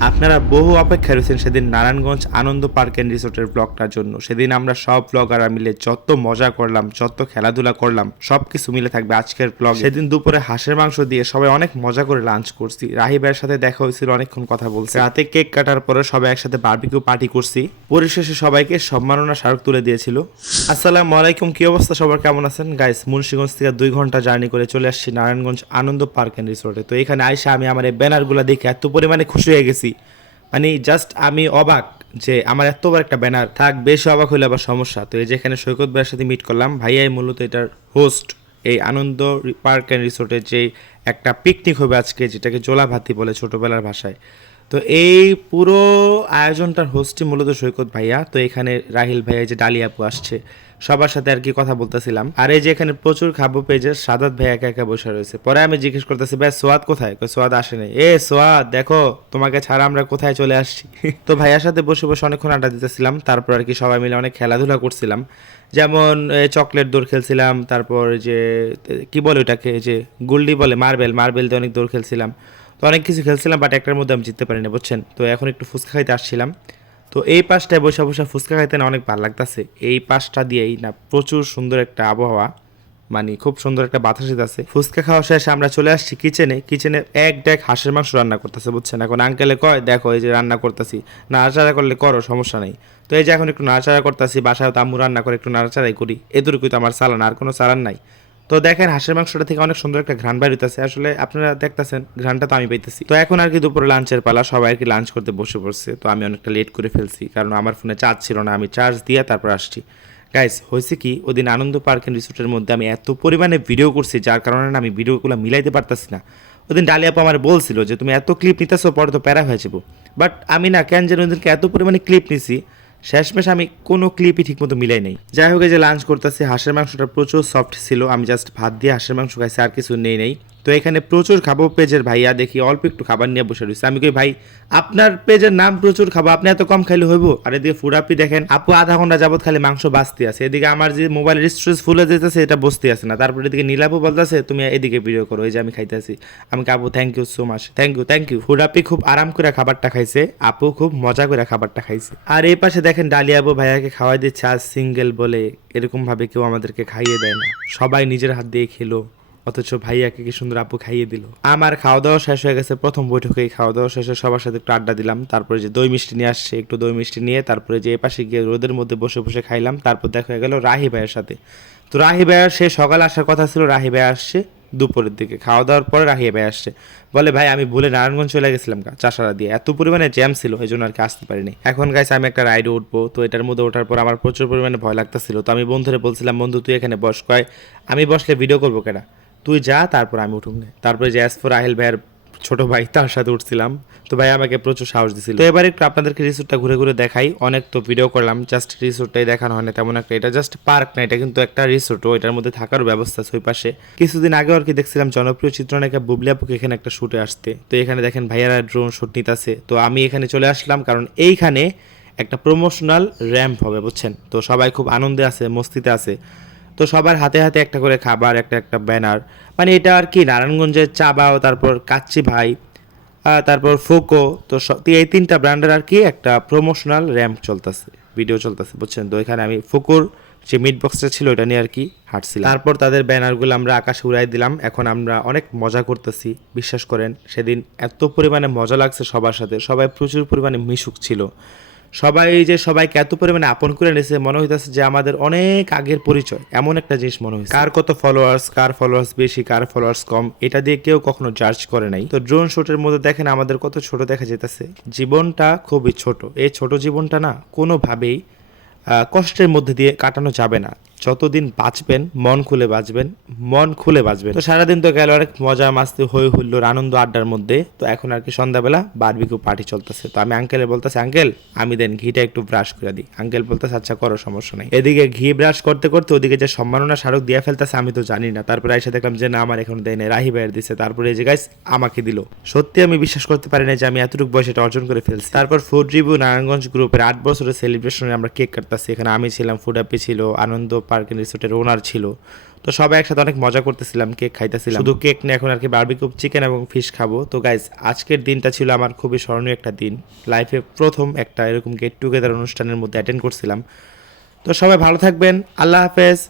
আপনারা বহু অপেক্ষা রয়েছেন সেদিন নারায়ণগঞ্জ আনন্দ পার্ক অ্যান্ড রিসোর্টের ব্লগটার জন্য। সেদিন আমরা সব ব্লগাররা মিলে যত মজা করলাম, যত খেলাধুলা করলাম সব কিছু মিলে থাকবে আজকের ব্লগ। সেদিন দুপুরে হাঁসের মাংস দিয়ে সবাই অনেক মজা করে লাঞ্চ করছি। রাহি ভাইয়ের সাথে দেখা হয়েছিল, অনেকক্ষণ কথা বলছি। রাতে কেক কাটার পরে সবাই একসাথে বারবিকিউ পার্টি করছি। পরিশেষে সবাইকে সম্মাননা স্মারক তুলে দিয়েছিল। আসসালামু আলাইকুম, কি অবস্থা সবার? কেমন আছেন? গাইস মুন্সিগঞ্জ থেকে দুই ঘণ্টা জার্নি করে চলে আসছি নারায়ণগঞ্জ আনন্দ পার্ক অ্যান্ড রিসোর্টে। তো এখানে আইসা আমি আমার এই ব্যানারগুলো দেখে এত পরিমাণে খুশি হয়ে গেছি। মানে জাস্ট আমি অবাক যে আমার এত বড় একটা ব্যানার, থাক, বেশি অবাক হলে আবার সমস্যা। তো এই যে এখানে সৈকত ভাইয়ের সাথে মিট করলাম ভাইয়াই মূলত এটার হোস্ট এই আনন্দ পার্ক অ্যান্ড রিসোর্টের যে একটা পিকনিক হবে আজকে, যেটাকে জোলাভাতি বলে ছোটোবেলার ভাষায়। তো এই পুরো আয়োজনটার হোস্টই মূলত সৈকত ভাইয়া। তো এখানে রাহিল ভাইয়া যে ডালিয়াপু আসছে। সবার সাথে আর কি কথা বলতেছিলাম। আর এই যে এখানে প্রচুর খাব পেজে সাদাত ভাই একা একা বসে রয়েছে। পরে আমি জিজ্ঞেস করতেছি, ভাই, সোয়াদ কোথায়? সোয়াদ আসেনি এ, সোয়াদ, দেখো, তোমাকে ছাড়া আমরা কোথায় চলে আসছি? তো ভাইয়ার সাথে বসে বসে অনেকক্ষণ আড্ডা দিতেছিলাম। তারপর আর কি সবাই মিলে অনেক খেলাধুলা করছিলাম। যেমন চকলেট দৌড় খেলছিলাম। তারপর যে কি বলে ওটাকে? যে, গুল্ডি বলে, মার্বেল। মার্বেল দিয়ে অনেক দৌড় খেলছিলাম। তো অনেক কিছু খেলছিলাম, বাট একটার মধ্যে আমি জিততে পারিনি, বুঝছেন? তো এখন একটু ফুচকা খাইতে আসছিলাম। তো এই পাশটায় বসে বসে ফুচকা খাইতে না অনেক ভালো লাগতেছে। এই পাশটা দিয়েই না প্রচুর সুন্দর একটা আবহাওয়া মানে খুব সুন্দর একটা বাতাস আছে ফুচকা খাওয়া শেষে আমরা চলে আসছি কিচেনে কিচেনে এক ডেক হাঁসের মাংস রান্না করতেছে, বুঝছেন? এখন আঙ্কেলে কয়, দেখো, এই যে রান্না করতেছি, নাড়াচাড়া করলে করো, সমস্যা নেই। তো এই যে এখন একটু নাড়াচাড়া করতেছি, বাসায় তো রান্না করে একটু নাড়াচাড়াই করি। এদুরকুই তো আমার চালান, আর কোনো চালান নাই। তো দেখেন হাঁসের মাংসটা থেকে অনেক সুন্দর একটা ঘ্রাণ বাড়িতেছে আসলে আপনারা দেখতেছেন, ঘ্রাণটা তো আমি পাইতেছি। তো এখন আর কি দুপুরে লাঞ্চের পালা, সবাই আর কি লাঞ্চ করতে বসে পড়ছে। তো আমি অনেকটা লেট করে ফেলছি, কারণ আমার ফোনে চার্জ ছিল না। আমি চার্জ দিয়ে তারপর আসছি। গাইস হয়েছে কি, ওদিন আনন্দ পার্ক অ্যান্ড রিসোর্টের মধ্যে আমি এত পরিমাণে ভিডিও করছি, যার কারণে আমি ভিডিওগুলো মিলাইতে পারতাছি না। ওদিন ডালিয়াপা আমার বলছিল যে, তুমি এত ক্লিপ নিতেছো, পরে তো প্যারা হয়ে যাব। বাট আমি না কেন যেন ওদিনকে এত পরিমাণে ক্লিপ নিছি শেষমেশ আমি কোনো ক্লিপই ঠিকমতো মিলাই নেই। যাই হোক যে লাঞ্চ করতেছি, হাঁসের মাংসটা প্রচুর সফট ছিল, আমি জাস্ট ভাত দিয়ে হাঁসের মাংস খাইছি, আর কিছু নেই নেই। তো এখানে প্রচুর খাব, পেজের ভাইয়া দেখি অল্প একটু খাবার নিয়ে বসে রয়েছে। আমি কই, ভাই, আপনার পেজের নাম প্রচুর খাব, আপনি এত কম খাইলে হইব? আর এদিকে আপনি দেখেন, আপু আধা ঘণ্টা যাবত খালি মাংস বাঁচতে আছে। এদিকে আমার যে মোবাইল স্টোরেজ ফুলে যেতেছে এটা বসতে আছে না। তারপরে এদিকে নীলাপু বলতেছে, তুমি এদিকে ভিডিও করো, এই যে আমি খাইতেছি। আমি আপু thank you so much thank you thank you food আপি খুব আরাম করে খাবারটা খাইছে, আপু খুব মজা করে খাবারটা খাইছে। আর এই পাশে দেখেন ডালিয়া আপু ভাইয়াকে খাওয়াই দিচ্ছে, আজ সিঙ্গেল বলে এরকম ভাবে কেউ আমাদেরকে খাইয়ে দেয় না। সবাই নিজের হাত দিয়ে খেলো। অথচ ভাইয়াকে কি সুন্দর আপু খাইয়ে দিল। আমার খাওয়া দাওয়া শেষ হয়ে গেছে, প্রথম বৈঠকেই খাওয়া দাওয়া শেষে সবার সাথে একটু আড্ডা দিলাম, তারপরে যে দই মিষ্টি নিয়ে আসছে, একটু দই মিষ্টি নিয়ে তারপরে যে এপাশে গিয়ে রোদের মধ্যে বসে বসে খাইলাম, তারপর দেখা হয়ে গেল রাহি ভাইয়ের সাথে। তো রাহি ভাইয়ার সে সকালে আসার কথা ছিল, রাহি ভাই আসছে দুপুরের দিকে। খাওয়া দাওয়ার পরে রাহিয়া ভাই আসছে। বলে, ভাই, আমি ভুলে নারায়ণগঞ্জ চলে গেছিলাম গা, চাষারা দিয়ে। এত পরিমাণে জ্যাম ছিল, এই জন্য আর কি আসতে পারিনি। এখন গাইছে আমি একটা রাইডে উঠবো। তো এটার মধ্যে ওঠার পর আমার প্রচুর পরিমাণে ভয় লাগতেছিল। তো আমি বন্ধুরে বলছিলাম, বন্ধু, তুই এখানে বস, কয়? আমি বসলে ভিডিও করব কেনা তুই যা, তারপর আমি উঠুম। নে। তারপরে যে অ্যাসফোর আহিল ভাইয়ের ছোট ভাই, তার সাথে উঠছিলাম। তো ভাই আমাকে প্রচুর সাহস দিছিল। তো এবার একটু আপনাদেরকে রিসোর্টটা ঘুরে ঘুরে দেখাই। অনেক তো ভিডিও করলাম জাস্ট রিসোর্টটাই দেখানো হয় না তেমন একটা। এটা জাস্ট পার্ক না, এটা কিন্তু একটা রিসোর্টও এটার মধ্যে থাকার ব্যবস্থা আছে ওই পাশে। কিছুদিন আগে আর কি দেখছিলাম, জনপ্রিয় চিত্রনায়িকা বুবলি আপুকে এখানে একটা শুটে আসতে। তো এখানে দেখেন ভাইয়ারা ড্রোন শুট নিতেছে। তো আমি এখানে চলে আসলাম, কারণ এইখানে একটা প্রমোশনাল র্যাম্প হবে, বুঝছেন? তো সবাই খুব আনন্দে আছে, মস্তিতে আছে। তো সবার হাতে হাতে একটা করে খাবার, একটা একটা ব্যানার। মানে এটা আর কি, নারায়ণগঞ্জের চাবাও তারপর কাচ্চি ভাই তারপর ফোকো, তো এই তিনটা ব্র্যান্ডের আর কি একটা প্রমোশনাল র্যাম্প চলতেছে ভিডিও চলতেছে, বুঝছেন? তো এখানে আমি ফোকোর যে মিট বক্সটা ছিল, ওটা নিয়ে আর কি হাঁটছিলাম। তারপর তাদের ব্যানারগুলো আমরা আকাশে উড়াই দিলাম। এখন আমরা অনেক মজা করতেছি, বিশ্বাস করেন। সেদিন এত পরিমাণে মজা লাগছে সবার সাথে, সবাই প্রচুর পরিমাণে মিশুক ছিল। সবাই যে সবাইকে এত পরিমাণে আপন করে নিয়েছে মনে হইতেছে যে আমাদের অনেক আগের পরিচয়। এমন একটা জিনিস মনে হয়েছে কার কত ফলোয়ার্স কার ফলোয়ার্স বেশি, কার ফলোয়ার্স কম, এটা দিয়ে কেউ কখনো জাজ করে নাই। তো ড্রোন শুটের মধ্যে দেখেন আমাদের কত ছোট দেখা যেতেছে জীবনটা খুবই ছোট। এই ছোট জীবনটা না কোনোভাবেই কষ্টের মধ্যে দিয়ে কাটানো যাবে না। যতদিন বাঁচবেন, মন খুলে বাঁচবেন, মন খুলে বাঁচবেন। তো সারাদিন তো গেল অনেক মজা, মাস্তি, হই হুল্লোর আনন্দ আড্ডার মধ্যে। তো এখন আর কি সন্ধ্যাবেলা বারবিকিউ পার্টি চলতেছে। তো আমি আঙ্কেলে বলতেছি আঙ্কেল আমি দেন ঘিটা একটু ব্রাশ করে দিই। আঙ্কেল বলতেছে আচ্ছা করো, সমস্যা নেই। এদিকে ঘি ব্রাশ করতে করতে ওদিকে যে সম্মাননা স্মারক দিয়ে ফেলতেছে, আমি তো জানি না। তারপরে এসে দেখলাম যে, না, আমার এখন দেয় না রাহি ভাইয়ের দিছে। তারপরে এই যে গাইস আমাকে দিল। সত্যি আমি বিশ্বাস করতে পারি না যে, আমি এতটুকু বয়স এটা অর্জন করে ফেলছি। তারপর ফুড রিভিউ নারায়ণগঞ্জ গ্রুপের আট বছরের সেলিব্রেশনে আমরা কেক কাটতেছি। এখানে আমি ছিলাম ফুড আপি ছিল, আনন্দ পার্ক রিসোর্টের ওনার ছিল। তো সবাই একসাথে অনেক মজা করতেছিলাম, কেক খাইতেছিলাম। শুধু কেক নিয়ে এখন আর কি বার্বিকুপ চিকেন এবং ফিশ খাব। তো গাইজ আজকের দিনটা ছিল আমার খুবই স্মরণীয় একটা দিন। লাইফে প্রথম একটা এরকম গেট টুগেদার অনুষ্ঠানের মধ্যে অ্যাটেন্ড করছিলাম। তো সবাই ভালো থাকবেন। আল্লাহ হাফেজ।